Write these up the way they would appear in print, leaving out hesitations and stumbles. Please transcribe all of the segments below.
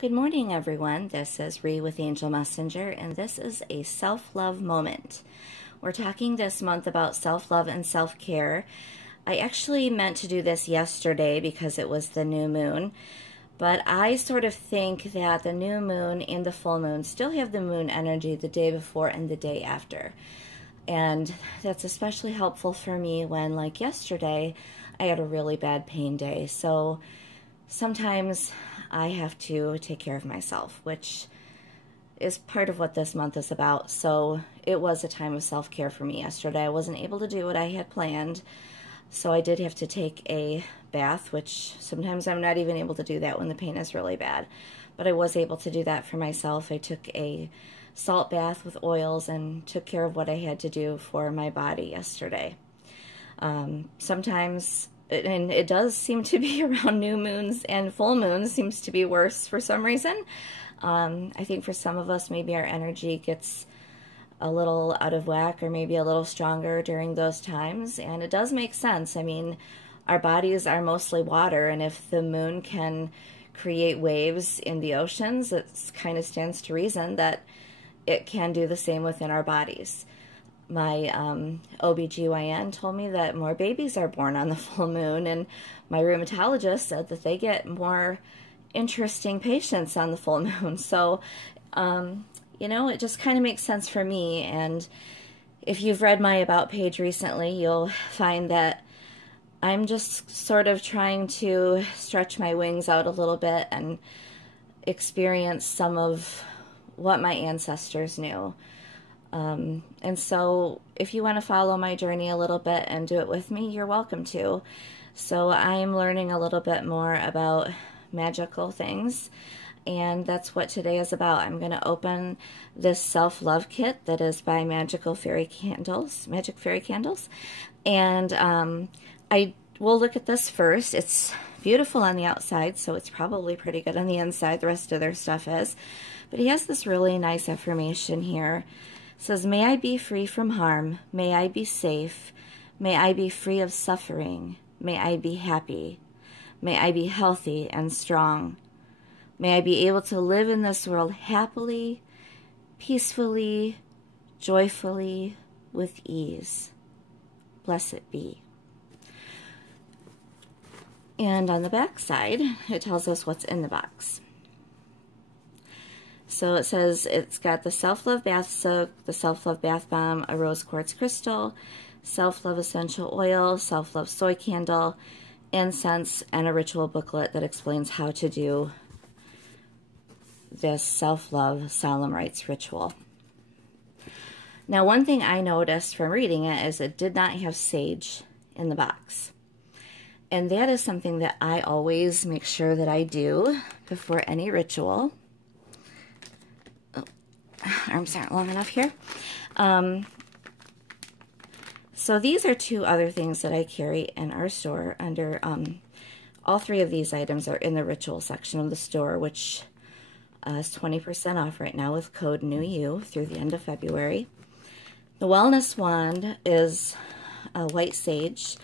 Good morning, everyone. This is Ree with Angel Messenger, and this is a self-love moment. We're talking this month about self-love and self-care. I actually meant to do this yesterday because it was the new moon, but I sort of think that the new moon and the full moon still have the moon energy the day before and the day after. And that's especially helpful for me when, like yesterday, I had a really bad pain day. So sometimes I have to take care of myself, which is part of what this month is about. So it was a time of self-care for me yesterday. I wasn't able to do what I had planned, so I did have to take a bath, which sometimes I'm not even able to do that when the pain is really bad. But I was able to do that for myself. I took a salt bath with oils and took care of what I had to do for my body yesterday. Sometimes, and it does seem to be around new moons and full moons, seems to be worse for some reason. I think for some of us, maybe our energy gets a little out of whack or maybe a little stronger during those times. And it does make sense. I mean, our bodies are mostly water, and if the moon can create waves in the oceans, it kind of stands to reason that it can do the same within our bodies. My OBGYN told me that more babies are born on the full moon, and my rheumatologist said that they get more interesting patients on the full moon. So, you know, it just kind of makes sense for me. And if you've read my About page recently, you'll find that I'm just sort of trying to stretch my wings out a little bit and experience some of what my ancestors knew. And so if you want to follow my journey a little bit and do it with me, you're welcome to. So I'm learning a little bit more about magical things, and that's what today is about. I'm going to open this self-love kit that is by Magic Fairy Candles, and I will look at this first. It's beautiful on the outside, so it's probably pretty good on the inside. The rest of their stuff is. But he has this really nice affirmation here. It says, "May I be free from harm. May I be safe. May I be free of suffering. May I be happy. May I be healthy and strong. May I be able to live in this world happily, peacefully, joyfully, with ease. Blessed be." And on the back side, it tells us what's in the box. So it says it's got the self-love bath soak, the self-love bath bomb, a rose quartz crystal, self-love essential oil, self-love soy candle, incense, and a ritual booklet that explains how to do this self-love Solemn Rites ritual. Now, one thing I noticed from reading it is it did not have sage in the box. And that is something that I always make sure that I do before any ritual. Arms aren't long enough here. So these are two other things that I carry in our store under, all three of these items are in the ritual section of the store, which is 20% off right now with code NEWYOU through the end of February. The wellness wand is a white sage,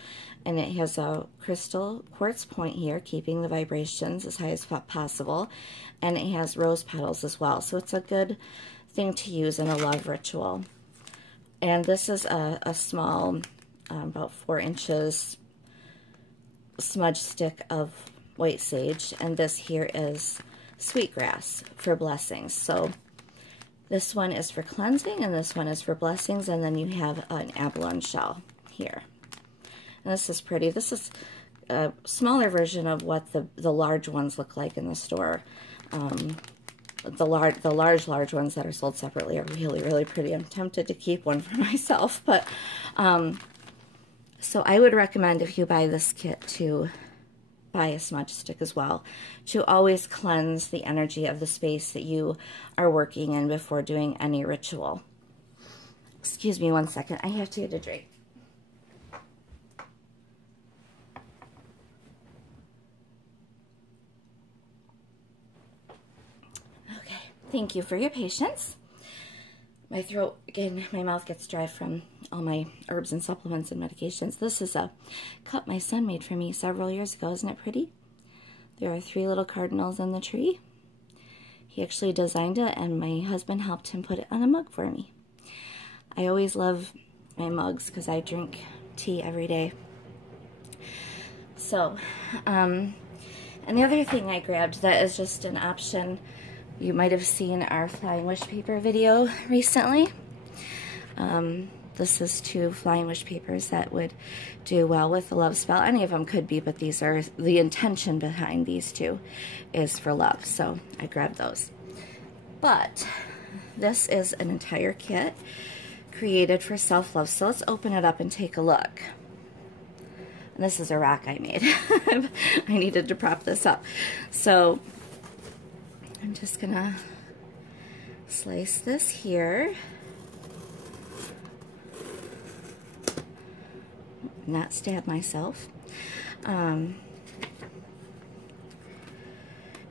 and it has a crystal quartz point here, keeping the vibrations as high as possible, and it has rose petals as well. So it's a good thing to use in a love ritual. And this is a small, about 4 inches smudge stick of white sage, and this here is sweetgrass for blessings. So this one is for cleansing, and this one is for blessings, and then you have an abalone shell here. And this is pretty. This is a smaller version of what the large ones look like in the store. The large ones that are sold separately are really, really pretty. I'm tempted to keep one for myself, but so I would recommend, if you buy this kit, to buy a smudge stick as well, to always cleanse the energy of the space that you are working in before doing any ritual. Excuse me one second. I have to get a drink. Thank you for your patience. My throat, again, my mouth gets dry from all my herbs and supplements and medications. This is a cup my son made for me several years ago. Isn't it pretty? There are 3 little cardinals in the tree. He actually designed it, and my husband helped him put it on a mug for me. I always love my mugs because I drink tea every day. So, and the other thing I grabbed that is just an option, you might have seen our flying wish paper video recently. This is 2 flying wish papers that would do well with the love spell. Any of them could be, but these are, the intention behind these 2 is for love, so I grabbed those. But this is an entire kit created for self-love, so let's open it up and take a look. And this is a rock I made. I needed to prop this up. So I'm just gonna slice this here. Not stab myself. And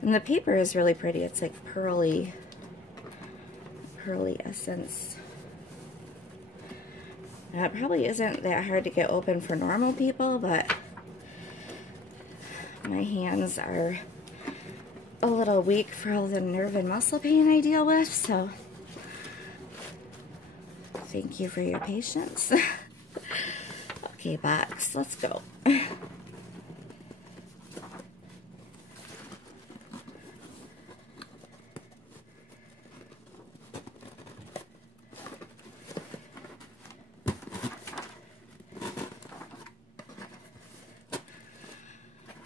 the paper is really pretty. It's like pearly essence. Now, it probably isn't that hard to get open for normal people, but my hands are a little weak for all the nerve and muscle pain I deal with, so thank you for your patience. Okay, box, let's go.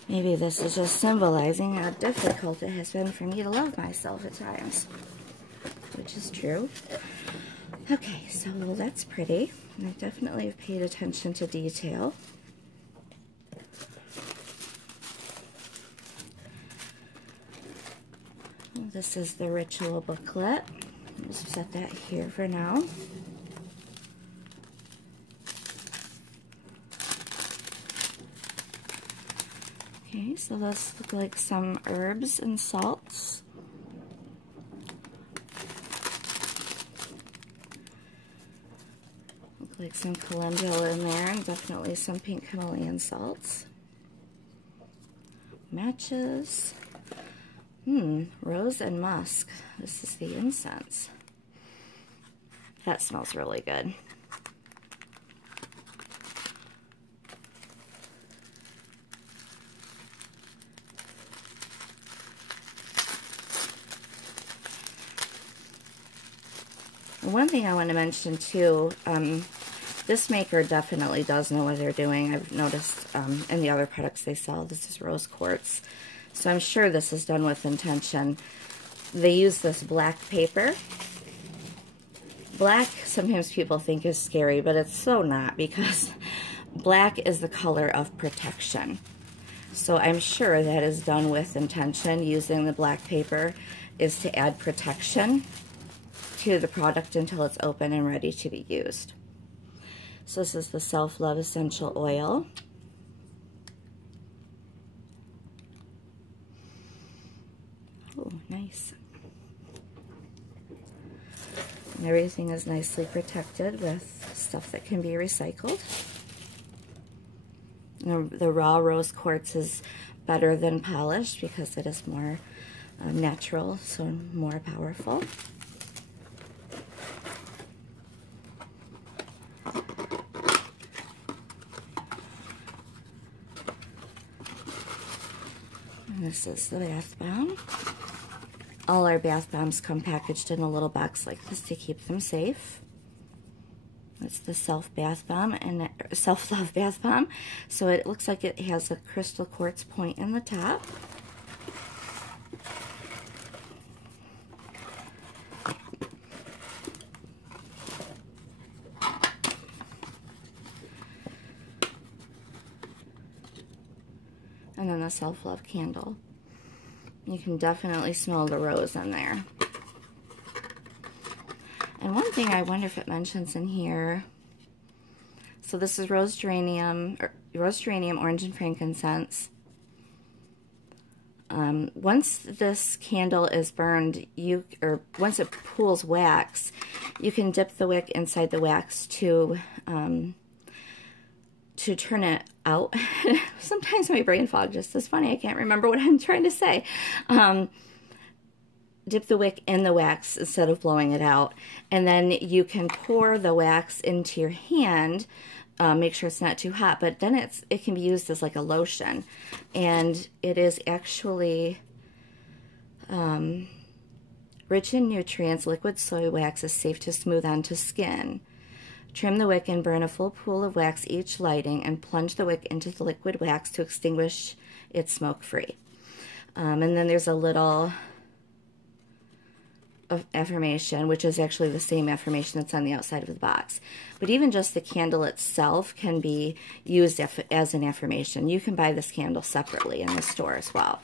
Maybe this is just symbolizing how difficult it has been for me to love myself at times, which is true. Okay, so that's pretty. I definitely have paid attention to detail. This is the ritual booklet. I'll just set that here for now. Okay, so those look like some herbs and salts. Look like some calendula in there, and definitely some pink Himalayan salts. Matches. Rose and musk. This is the incense. That smells really good. One thing I want to mention too, this maker definitely does know what they're doing. I've noticed in the other products they sell, this is rose quartz. So I'm sure this is done with intention. They use this black paper. Black, sometimes people think is scary, but it's so not, because black is the color of protection. So I'm sure that is done with intention. Using the black paper is to add protection to the product until it's open and ready to be used. So this is the Self-Love Essential Oil. Oh, nice. And everything is nicely protected with stuff that can be recycled. The raw rose quartz is better than polished because it is more natural, so more powerful. And this is the bath bomb. All our bath bombs come packaged in a little box like this to keep them safe. It's the Self-Love Bath Bomb. So it looks like it has a crystal quartz point in the top. And then the Self-Love candle. You can definitely smell the rose in there. And one thing I wonder if it mentions in here, so this is rose geranium, orange and frankincense. Once this candle is burned, once it pools wax, you can dip the wick inside the wax to turn it out. Sometimes my brain fog just is funny. I can't remember what I'm trying to say. dip the wick in the wax instead of blowing it out. And then you can pour the wax into your hand. Make sure it's not too hot, but then it can be used as like a lotion. And it is actually rich in nutrients. Liquid soy wax is safe to smooth onto skin. Trim the wick and burn a full pool of wax each lighting, and plunge the wick into the liquid wax to extinguish it smoke-free. And then there's a little affirmation, which is actually the same affirmation that's on the outside of the box. But even just the candle itself can be used as an affirmation. You can buy this candle separately in the store as well.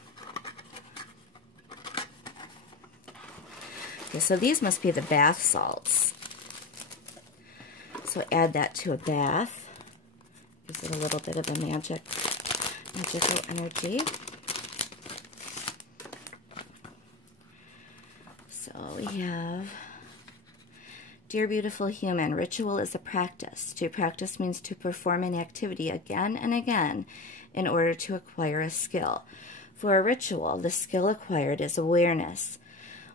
Okay, so these must be the bath salts. So add that to a bath. Gives it a little bit of a magical energy. So we have, dear beautiful human, ritual is a practice. To practice means to perform an activity again and again in order to acquire a skill. For a ritual, the skill acquired is awareness.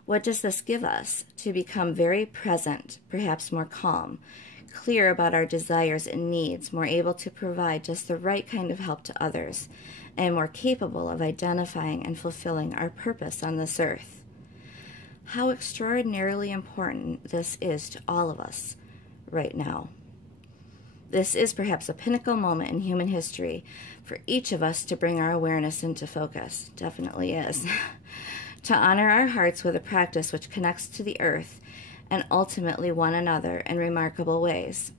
What does this give us? To become very present, perhaps more calm, clear about our desires and needs, more able to provide just the right kind of help to others, and more capable of identifying and fulfilling our purpose on this earth. How extraordinarily important this is to all of us right now. This is perhaps a pinnacle moment in human history for each of us to bring our awareness into focus. Definitely is. To honor our hearts with a practice which connects to the earth and ultimately one another in remarkable ways,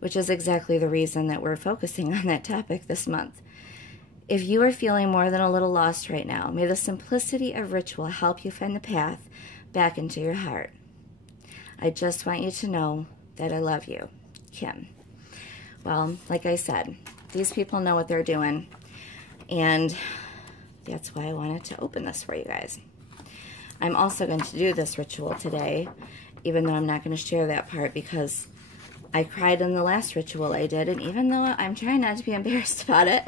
which is exactly the reason that we're focusing on that topic this month. If you are feeling more than a little lost right now, may the simplicity of ritual help you find the path back into your heart. I just want you to know that I love you, Kim. Well, like I said, these people know what they're doing, and that's why I wanted to open this for you guys. I'm also going to do this ritual today, even though I'm not going to share that part because I cried in the last ritual I did, and even though I'm trying not to be embarrassed about it,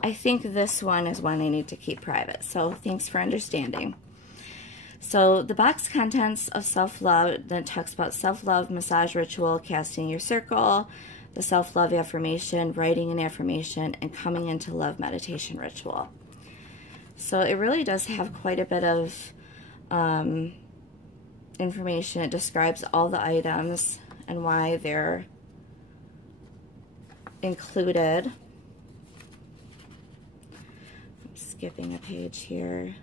I think this one is one I need to keep private. So thanks for understanding. So the box contents of self-love, that talks about self-love, massage ritual, casting your circle, the self-love affirmation, writing an affirmation, and coming into love meditation ritual. So it really does have quite a bit of information. It describes all the items and why they're included. I'm skipping a page here.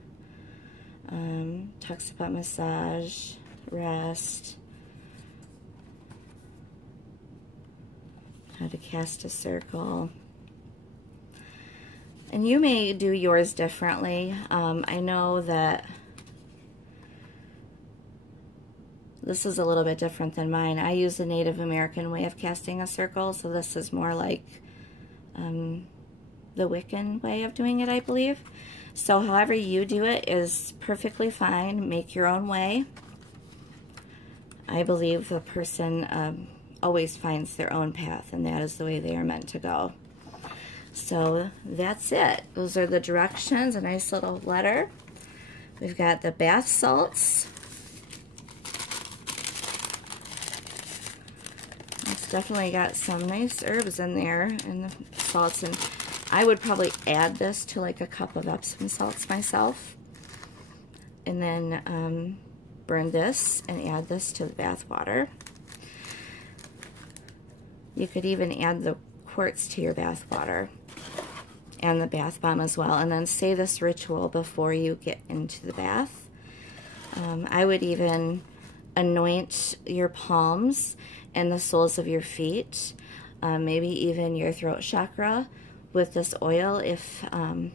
Talks about massage, rest, how to cast a circle. And you may do yours differently. I know that this is a little bit different than mine. I use the Native American way of casting a circle, so this is more like the Wiccan way of doing it, I believe. So however you do it is perfectly fine. Make your own way. I believe the person always finds their own path, and that is the way they are meant to go. So that's it. Those are the directions, a nice little letter. We've got the bath salts. It's definitely got some nice herbs in there, and the salts, and I would probably add this to like a cup of Epsom salts myself, and then burn this and add this to the bath water. You could even add the quartz to your bath water and the bath bomb as well, and then say this ritual before you get into the bath. I would even anoint your palms and the soles of your feet, maybe even your throat chakra with this oil. If I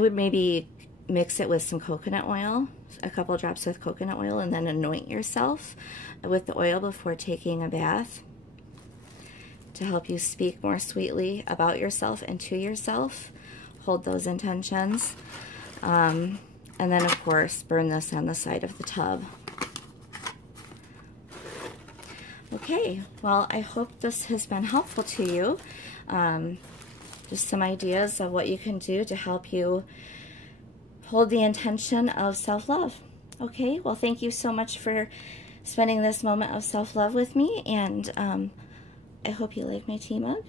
would maybe mix it with some coconut oil, a couple drops of coconut oil, and then anoint yourself with the oil before taking a bath, to help you speak more sweetly about yourself and to yourself. Hold those intentions. And then, of course, burn this on the side of the tub. Okay, well, I hope this has been helpful to you. Just some ideas of what you can do to help you hold the intention of self-love. Okay, well, thank you so much for spending this moment of self-love with me, and I hope you like my tea mug,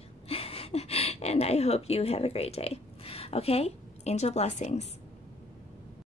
and I hope you have a great day. Okay, angel blessings.